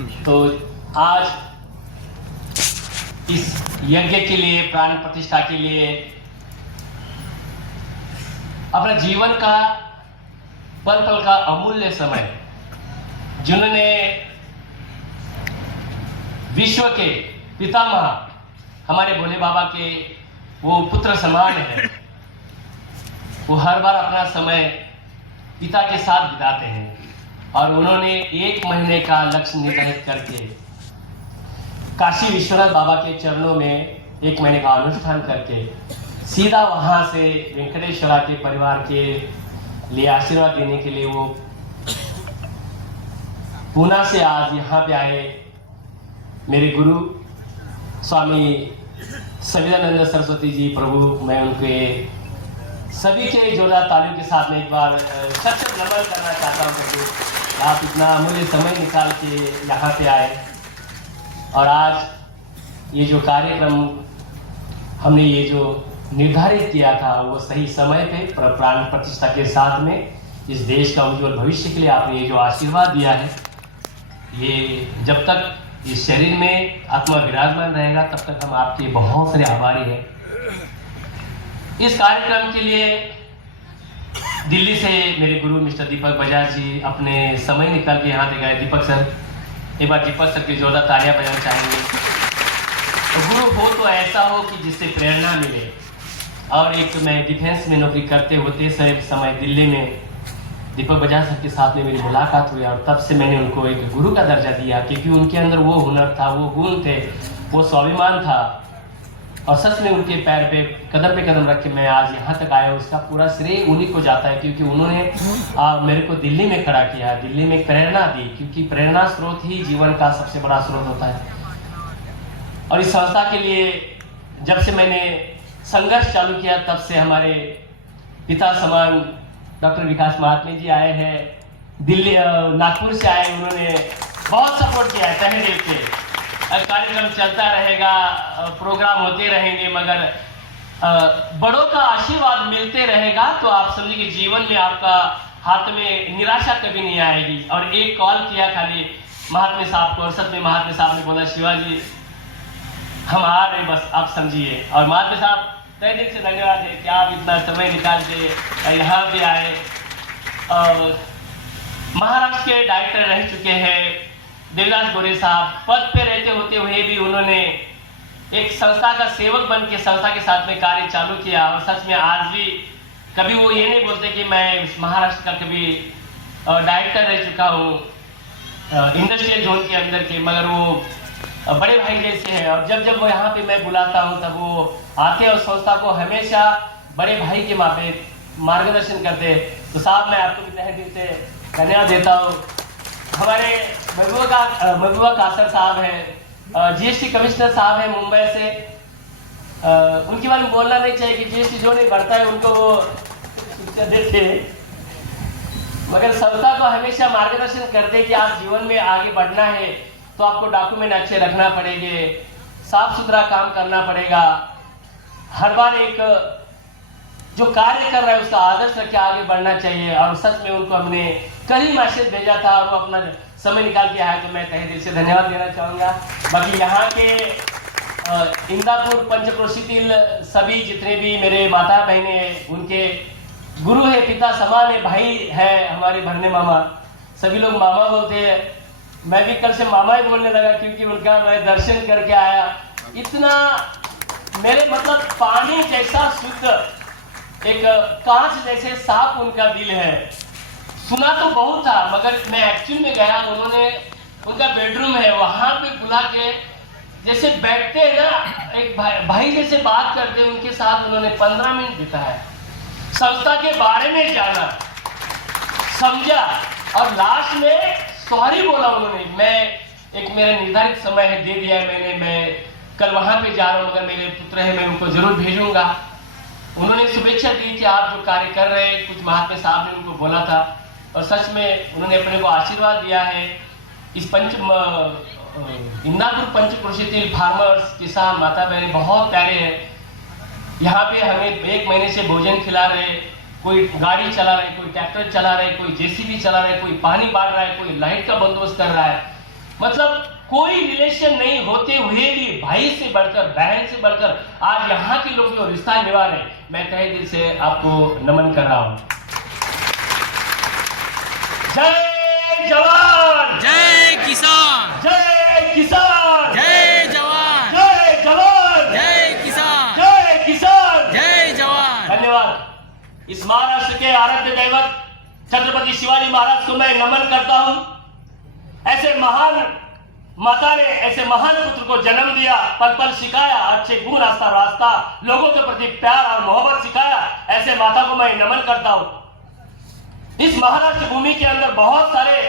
तो आज इस यज्ञ के लिए, प्राण प्रतिष्ठा के लिए अपना जीवन का पल पल का अमूल्य समय जिन्होंने विश्व के पितामह हमारे भोले बाबा के वो पुत्र समान है, वो हर बार अपना समय पिता के साथ बिताते हैं और उन्होंने 1 महीने का लक्ष्य निर्धारित करके काशी विश्वनाथ बाबा के चरणों में 1 महीने का अनुष्ठान करके सीधा वहां से वेंकटेश्वरा के परिवार के लिए आशीर्वाद देने के लिए वो पुणे से आज यहाँ पे आए। मेरे गुरु स्वामी सविदानंद सरस्वती जी प्रभु, मैं उनके सभी के जोरदार तालियों के साथ में एक बार सच्चा नमन करना चाहता हूँ प्रभु। आप इतना अमूल्य समय निकाल के यहाँ पे आए और आज ये जो कार्यक्रम हमने ये जो निर्धारित किया था वो सही समय पे प्राण प्रतिष्ठा के साथ में इस देश का उज्जवल भविष्य के लिए आपने ये जो आशीर्वाद दिया है, ये जब तक इस शरीर में आत्मा विराजमान रहेगा तब तक हम आपके बहुत सारे आभारी हैं। इस कार्यक्रम के लिए दिल्ली से मेरे गुरु मिस्टर दीपक बजाज जी अपने समय निकाल के यहाँ पे गए। दीपक सर, एक बार दीपक सर की जोरदार तालियां बजाना चाहेंगे। तो गुरु हो तो ऐसा हो कि जिससे प्रेरणा मिले। और एक मैं डिफेंस में नौकरी करते होते समय दिल्ली में दीपक बजाज सर के साथ में मेरी मुलाकात हुई और तब से मैंने उनको एक गुरु का दर्जा दिया, क्योंकि उनके अंदर वो हुनर था, वो गुण थे, वो स्वाभिमान था और सच में उनके पैर पे कदम रख के मैं आज यहाँ तक आया हूँ। इसका पूरा श्रेय उन्हीं को जाता है, क्योंकि उन्होंने मेरे को दिल्ली में खड़ा किया, दिल्ली में प्रेरणा दी, क्योंकि प्रेरणा स्रोत ही जीवन का सबसे बड़ा स्रोत होता है। और इस संस्था के लिए जब से मैंने संघर्ष चालू किया तब से हमारे पिता समान डॉक्टर विकास महात्मे जी आए हैं, दिल्ली नागपुर से आए, उन्होंने बहुत सपोर्ट किया है तहे दिल से। कार्यक्रम चलता रहेगा, प्रोग्राम होते रहेंगे, मगर बड़ों का आशीर्वाद मिलते रहेगा तो आप समझिए कि जीवन में आपका हाथ में निराशा कभी नहीं आएगी। और एक कॉल किया खाली महात्मे साहब को और सच में महात्मे साहब ने बोला शिवाजी हम आ रहे, बस आप समझिए। और महात्मे साहब तहे दिल से धन्यवाद है कि आप इतना समय निकाल के यहाँ पे आए। महाराष्ट्र के डायरेक्टर रह चुके हैं देवदास गोरे साहब, पद पे रहते होते हुए भी उन्होंने एक संस्था का सेवक बन के संस्था के साथ में कार्य चालू किया। और सच में आज भी कभी वो ये नहीं बोलते कि मैं महाराष्ट्र का कभी डायरेक्टर रह चुका हूँ इंडस्ट्रियल जोन के अंदर के, मगर वो बड़े भाई जैसे हैं। और जब जब वो यहाँ पे मैं बुलाता हूँ तब वो आते हैं और संस्था को हमेशा बड़े भाई के मापे मार्गदर्शन करते। तो साहब मैं आपको भी तहे दिल से धन्यवाद देता हूँ। हमारे महबूबा कासर साहब हैं, जीएसटी कमिश्नर साहब हैं मुंबई से। उनके बारे में बोलना नहीं चाहिए कि जीएसटी जो नहीं बढ़ता है उनको वो देते, मगर संस्था को हमेशा मार्गदर्शन करते कि आप जीवन में आगे बढ़ना है तो आपको डॉक्यूमेंट अच्छे रखना पड़ेंगे, साफ सुथरा काम करना पड़ेगा, हर बार एक जो कार्य कर रहा है उसका आदर्श रख के आगे बढ़ना चाहिए। और सच में उनको हमने कल ही मैसेज भेजा था और वो अपना समय निकाल के आया, तो मैं तहे दिल से धन्यवाद देना चाहूँगा। बाकी यहाँ के इंदापुर पंचक्रोशीतील सभी जितने भी मेरे माता बहने हैं, उनके गुरु है, पिता समान है, भाई है हमारे भरने मामा, सभी लोग मामा बोलते हैं। मैं भी कल से मामा ही बोलने लगा क्योंकि उनका मैं दर्शन करके आया। इतना मेरे मतलब पानी जैसा शुद्ध, एक कांच जैसे साफ उनका दिल है। सुना तो बहुत था मगर मैं एक्चुअल में गया तो उन्होंने, उनका बेडरूम है वहां पे बुला के जैसे बैठते हैं ना, एक भाई जैसे बात करते हैं, उनके साथ उन्होंने 15 मिनट बिताया, संस्था के बारे में जाना, समझा और लास्ट में सॉरी बोला उन्होंने। मैं एक मेरा निर्धारित समय है दे दिया है मैंने, मैं कल वहां पे जा रहा हूँ, मगर मेरे पुत्र है मैं उनको जरूर भेजूंगा। उन्होंने शुभेच्छा दी कि आप जो कार्य कर रहे हैं, कुछ महात्मा साहब ने उनको बोला था और सच में उन्होंने अपने को आशीर्वाद दिया है। इस इंदापुर पंचक्रोशीतील फार्मर्स किसान माता बहने बहुत प्यारे हैं। यहाँ पे हमें 1 महीने से भोजन खिला रहे, कोई गाड़ी चला रहे, कोई ट्रैक्टर चला रहे, कोई जेसीबी चला रहे, कोई पानी बांट रहा है, कोई लाइट का बंदोबस्त कर रहा है। मतलब कोई रिलेशन नहीं होते हुए भी भाई से बढ़कर, बहन से बढ़कर आज यहाँ के लोग जो रिश्ता निभा रहे हैं, मैं तहे दिल से आपको नमन कर रहा हूं। जय जवान, जय किसान, जय किसान, जय जवान, जय जवान, जय किसान, जय किसान, जय जवान। धन्यवाद। इस महाराष्ट्र के आराध्य दैवत छत्रपति शिवाजी महाराज को मैं नमन करता हूं। ऐसे महान माता ने ऐसे महान पुत्र को जन्म दिया, पल पल सिखाया, अच्छे गुण आस्था रास्ता, लोगों के प्रति प्यार और मोहब्बत सिखाया। ऐसे माता को मैं नमन करता हूं। इस महाराष्ट्र भूमि के अंदर बहुत सारे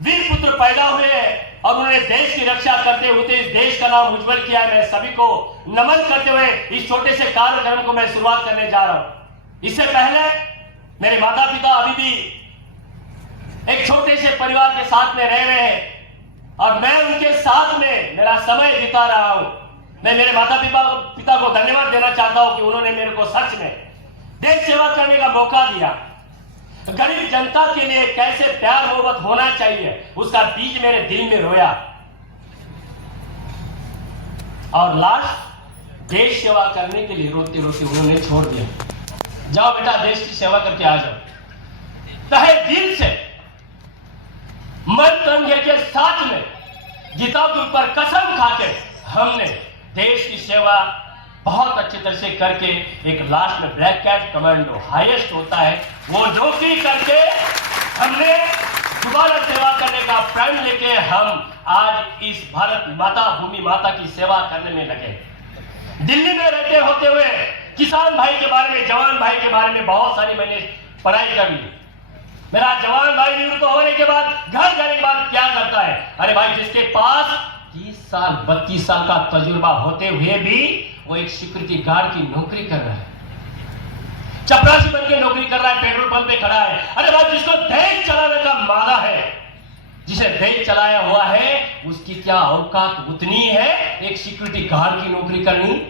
वीर पुत्र पैदा हुए हैं और उन्होंने देश की रक्षा करते हुए इस देश का नाम उज्जवल किया है। मैं सभी को नमन करते हुए इस छोटे से कार्यक्रम को मैं शुरुआत करने जा रहा हूं। इससे पहले मेरे माता पिता अभी भी एक छोटे से परिवार के साथ में रह रहे हैं और मैं उनके साथ में मेरा समय बिता रहा हूं। मैं मेरे माता पिता को धन्यवाद देना चाहता हूं कि उन्होंने मेरे को सच में देश सेवा करने का मौका दिया। गरीब जनता के लिए कैसे प्यार मोहब्बत होना चाहिए उसका बीज मेरे दिल में रोया। और लास्ट देश सेवा करने के लिए रोते रोते उन्होंने छोड़ दिया। जाओ बेटा देश की सेवा करके आ जाओ। तहे दिल से मन तन के साथ में गीता के ऊपर कसम खाके हमने देश की सेवा बहुत अच्छी तरह से करके एक लास्ट में ब्लैक कैट कमांडो हाईएस्ट होता है वो नौकरी करके हमने दोबारा सेवा करने का प्रण लेके हम आज इस भारत माता भूमि माता की सेवा करने में लगे। दिल्ली में रहते होते हुए किसान भाई के बारे में, जवान भाई के बारे में बहुत सारी मैंने पढ़ाई कर ली। मेरा जवान भाई निवृत्त होने के बाद घर जाने के बाद क्या करता है? अरे भाई जिसके पास 30 साल 32 साल का तजुर्बा होते हुए भी वो एक सिक्योरिटी गार्ड की नौकरी कर रहा है, चपरासी बन के नौकरी कर रहा है, पेट्रोल पंप पे खड़ा है। अरे भाई जिसको देश चलाने का मादा है, जिसे देश चलाया हुआ है, उसकी क्या औकात उतनी है एक सिक्योरिटी गार्ड की नौकरी करनी?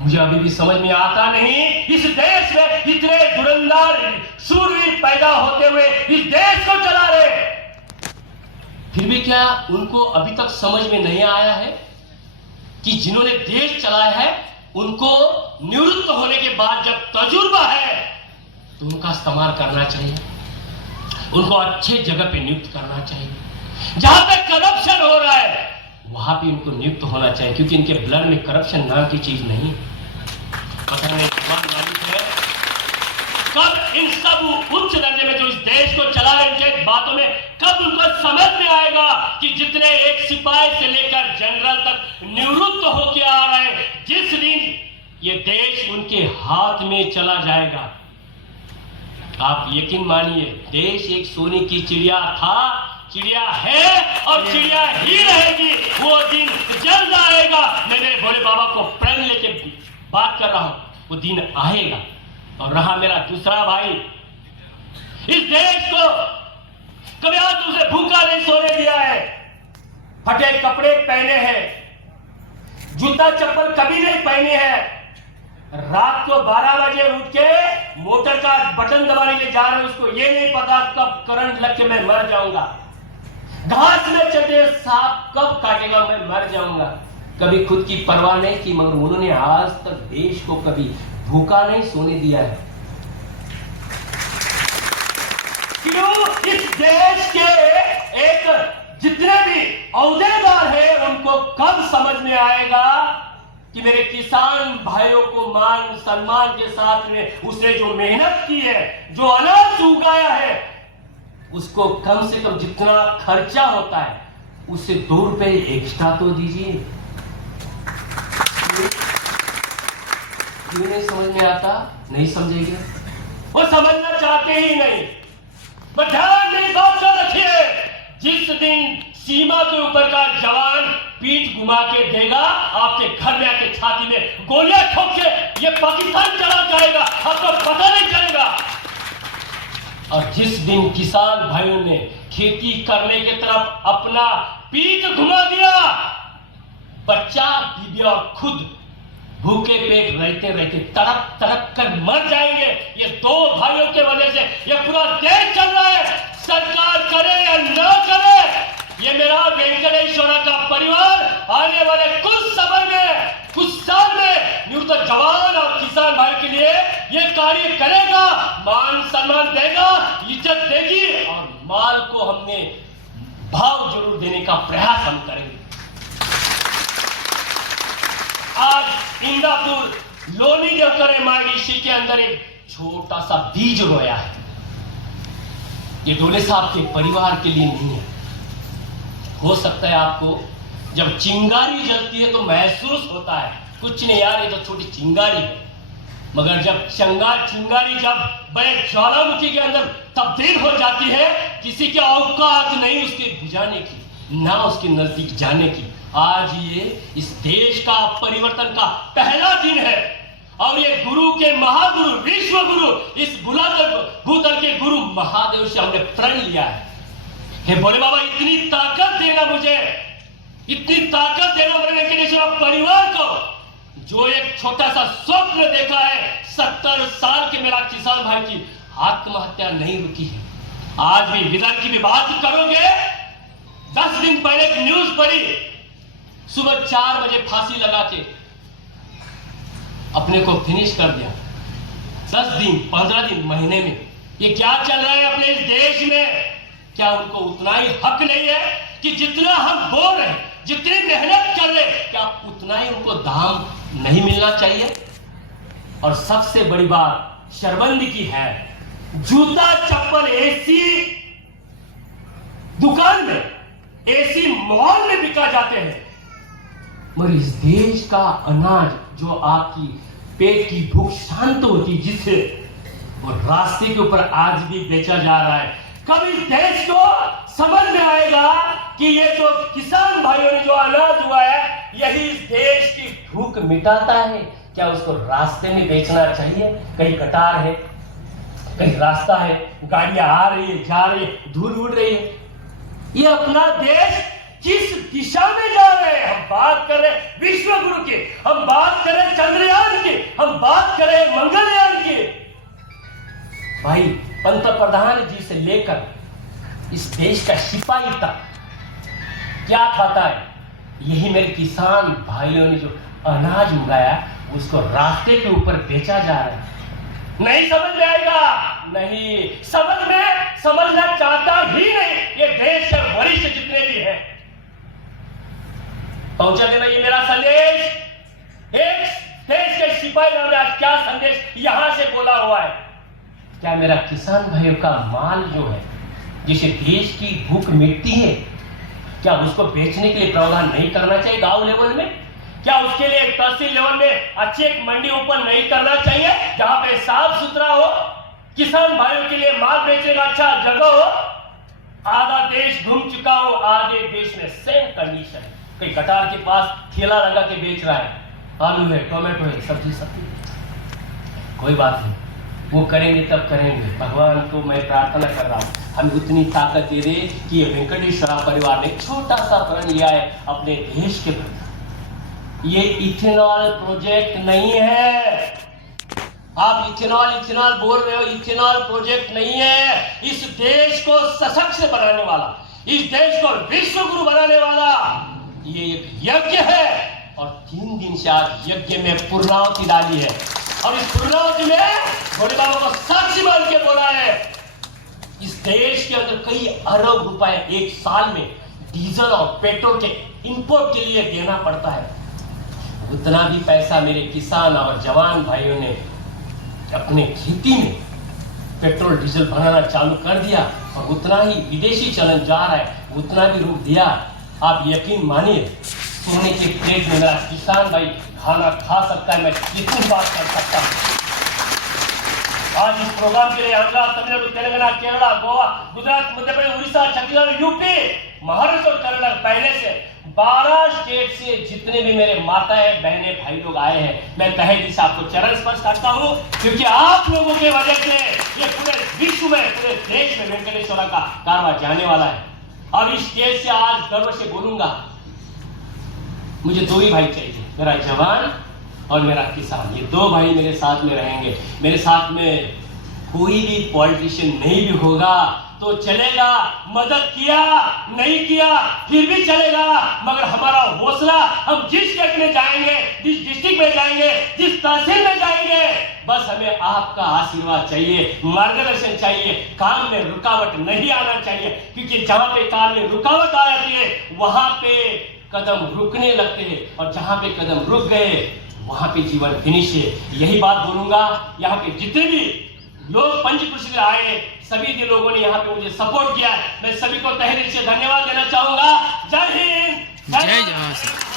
मुझे अभी भी समझ में आता नहीं। इस देश में इतने धुरंधर शूरवीर पैदा होते हुए इस देश को चला रहे, फिर भी क्या उनको अभी तक समझ में नहीं आया है कि जिन्होंने देश चलाया है उनको निवृत्त होने के बाद जब तजुर्बा है तो उनका इस्तेमाल करना चाहिए, उनको अच्छे जगह पे नियुक्त करना चाहिए। जहां पे करप्शन हो रहा है वहां पे उनको नियुक्त होना चाहिए, क्योंकि इनके ब्लड में करप्शन नाम की चीज नहीं। पता नहीं भगवान मालिक है कब इन सब उच्च दर्जे में जो इस देश को चला रहे इनके बातों में कब उनको समझ में आएगा कि जितने एक सिपाही से लेकर जनरल तक निवृत्त होकर आ रहे हैं, जिस दिन ये देश उनके हाथ में चला जाएगा, आप यकीन मानिए देश एक सोने की चिड़िया था, चिड़िया है और चिड़िया ही रहेगी। वो दिन जल्द आएगा। मैं मेरे भोले बाबा को प्रण लेके बात कर रहा हूं, वो दिन आएगा। और रहा मेरा दूसरा भाई, इस देश को कभी आज उसे भूखा नहीं सोने दिया है, फटे कपड़े पहने हैं, जूता चप्पल कभी नहीं पहने हैं, रात को 12 बजे उठ के मोटर का बटन दबाने के जा रहे हैं, उसको ये नहीं पता कब करंट लग के मैं मर जाऊंगा, घास में चटे सांप कब काटेगा मैं मर जाऊंगा। कभी खुद की परवाह नहीं की, मगर उन्होंने आज तक देश को कभी भूखा नहीं सोने दिया है। क्यों? इस देश के एक जितने भी औहदेदार हैं उनको कब समझ में आएगा कि मेरे किसान भाइयों को मान सम्मान के साथ में उसने जो मेहनत की है, जो अनाज उगाया है, उसको कम से कम जितना खर्चा होता है उससे 2 रुपए एक्स्ट्रा तो दीजिए। क्यों नहीं समझ में आता? नहीं समझेंगे, वो समझना चाहते ही नहीं। पर ध्यान में बात कर रखिए, जिस दिन सीमा के ऊपर का जवान पीठ घुमा के देगा, आपके घर में आके छाती में गोलियां ठोक के ये पाकिस्तान चला जाएगा, आपको पता नहीं चलेगा। और जिस दिन किसान भाइयों ने खेती करने की तरफ अपना पीठ घुमा दिया, बच्चा बीबी और खुद भूखे पेट रहते रहते तड़प तड़प कर मर जाएंगे। ये 2 भाइयों के वजह से ये पूरा देश चल रहा है। सरकार करे या न करे, ये मेरा वेंकटेश्वर का परिवार आने वाले कुछ समय में, कुछ साल में निवृत्त जवान और किसान भाई के लिए ये कार्य करेगा, मान सम्मान देगा, इज्जत देगी और माल को हमने भाव जरूर देने का प्रयास हम करेंगे। आज इंदापुर लोनी देवकर एमआईडीसी के अंदर एक छोटा सा बीज रोया है। ये डोले साहब के परिवार के लिए नहीं है। हो सकता है आपको जब चिंगारी जलती है तो महसूस होता है कुछ नहीं यार, ये तो छोटी चिंगारी है, मगर जब चिंगारी जब बड़े ज्वालामुखी के अंदर तब्दील हो जाती है, किसी के औकात नहीं उसके बुझाने की, ना उसके नजदीक जाने की। आज ये इस देश का परिवर्तन का पहला दिन है और ये गुरु के महागुरु, विश्व गुरु, इस भूतल के गुरु महादेव से हमने प्रण लिया है। हे भोले बाबा, इतनी ताकत देना मुझे, इतनी ताकत देना मेरे वेंकटेश्वर परिवार को, जो एक छोटा सा स्वप्न देखा है। 70 साल के मेरा किसान भाई की आत्महत्या नहीं रुकी है। आज भी विधान की भी बात करोगे। 10 दिन पहले एक न्यूज पढ़ी, सुबह 4 बजे फांसी लगा के अपने को फिनिश कर दिया। 10 दिन, 15 दिन, महीने में ये क्या चल रहा है अपने इस देश में? क्या उनको उतना ही हक नहीं है कि जितना हम बोल रहे हैं, जितनी मेहनत कर रहे, क्या उतना ही उनको दाम नहीं मिलना चाहिए? और सबसे बड़ी बात शर्मिंदगी की है, जूता चप्पल एसी दुकान में, एसी मॉल में बिका जाते हैं, मगर इस देश का अनाज जो आपकी पेट की भूख शांत होती जिससे वो रास्ते के ऊपर आज भी बेचा जा रहा है। कभी देश को समझ में आएगा कि ये जो किसान भाइयों ने जो अनाज हुआ है यही इस देश की भूख मिटाता है। क्या उसको रास्ते में बेचना चाहिए? कहीं कतार है, कहीं रास्ता है, गाड़ियां आ रही है, जा रही है, धूल उड़ रही है। ये अपना देश किस दिशा में जा रहे हैं? हम बात कर रहे हैं विश्व गुरु की, हम बात कर रहे हैं चंद्रयान की, हम बात कर रहे हैं मंगलयान की। भाई, पंतप्रधान जी से लेकर इस देश का सिपाही तक क्या खाता है? यही मेरे किसान भाइयों ने जो अनाज उगाया उसको रास्ते के ऊपर बेचा जा रहा है। नहीं समझ में आएगा, नहीं समझना चाहता ही नहीं ये देश के वरिष्ठ जितने भी हैं। पहुंचा देना ये मेरा संदेश। एक देश के सिपाही ने आज क्या संदेश यहां से बोला हुआ है? क्या मेरा किसान भाइयों का माल जो है, जिसे देश की भूख मिटती है, क्या उसको बेचने के लिए प्रावधान नहीं करना चाहिए गांव लेवल में? क्या उसके लिए तहसील लेवल में अच्छी एक मंडी ओपन नहीं करना चाहिए जहां पे साफ सुथरा हो, किसान भाइयों के लिए माल बेचने का अच्छा जगह हो? आधा देश घूम चुका हो, आधे देश में सेम कंडीशन है। कहीं कटार के पास ठेला लगा के बेच रहा है, आलू है, टोमेटो है, सब्जी। कोई बात नहीं, वो करेंगे तब करेंगे। भगवान को मैं प्रार्थना कर रहा हूँ हमें उतनी ताकत दे दे कि ये वेंकटेश्वर परिवार ने छोटा सा प्रण लिया है अपने देश के प्रति। ये इथेनॉल प्रोजेक्ट नहीं है। आप इथेनॉल बोल रहे हो, इथेनॉल प्रोजेक्ट नहीं है। इस देश को सशक्त बनाने वाला, इस देश को विश्व गुरु बनाने वाला ये एक यज्ञ है और 3 दिन से आज यज्ञ में पूर्णाहुति डाली है और इस पूर्णाहुति में भोले बाबा को साक्षी मान के बोला है। इस देश के अंदर कई अरब रुपए एक साल में डीजल और पेट्रोल के इंपोर्ट के लिए देना पड़ता है। उतना भी पैसा मेरे किसान और जवान भाइयों ने अपने खेती में पेट्रोल डीजल बनाना चालू कर दिया और उतना ही विदेशी चलन जा रहा है, उतना भी रोक दिया। आप यकीन मानिए, सोने के प्लेट में मेरा किसान भाई खाना खा सकता है। मैं कितनी बात कर सकता हूँ। आज इस प्रोग्राम के लिए आंध्र, तमिलनाडु, तेलंगाना, केरला, गोवा, गुजरात, मध्य प्रदेश, उड़ीसा, छत्तीसगढ़, यूपी, महाराष्ट्र और कर्नाटक, पहले से 12 स्टेट से जितने भी मेरे माताएं, बहनें, भाई लोग आए हैं, मैं तहे दिल से आपको चरण स्पर्श करता हूँ, क्योंकि आप लोगों की वजह से ये पूरे विश्व में, पूरे देश में वेंकटेश्वर का कारवा जाने वाला है। अब इस स्टेज से आज गर्व से बोलूंगा, मुझे 2 ही भाई चाहिए, मेरा जवान और मेरा किसान। ये 2 भाई मेरे साथ में रहेंगे। मेरे साथ में कोई भी पॉलिटिशियन नहीं भी होगा, तो चलेगा, मदद किया नहीं किया फिर भी चलेगा, मगर हमारा हौसला, हम जिस स्टेट में जाएंगे, जिस डिस्ट्रिक्ट में जाएंगे, जिस तहसील में जाएंगे, बस हमें आपका आशीर्वाद चाहिए, मार्गदर्शन चाहिए, काम में रुकावट नहीं आना चाहिए, क्योंकि जहां पे काम में रुकावट आ जाती है वहां पे कदम रुकने लगते हैं, और जहां पे कदम रुक गए वहां पे जीवन फिनिश है। यही बात बोलूंगा। यहाँ पे जितने भी लोग पंचक्रोशी में आए, सभी के लोगों ने यहाँ पे मुझे सपोर्ट किया, मैं सभी को तहे दिल से धन्यवाद देना चाहूंगा। जय हिंद, जय जवान।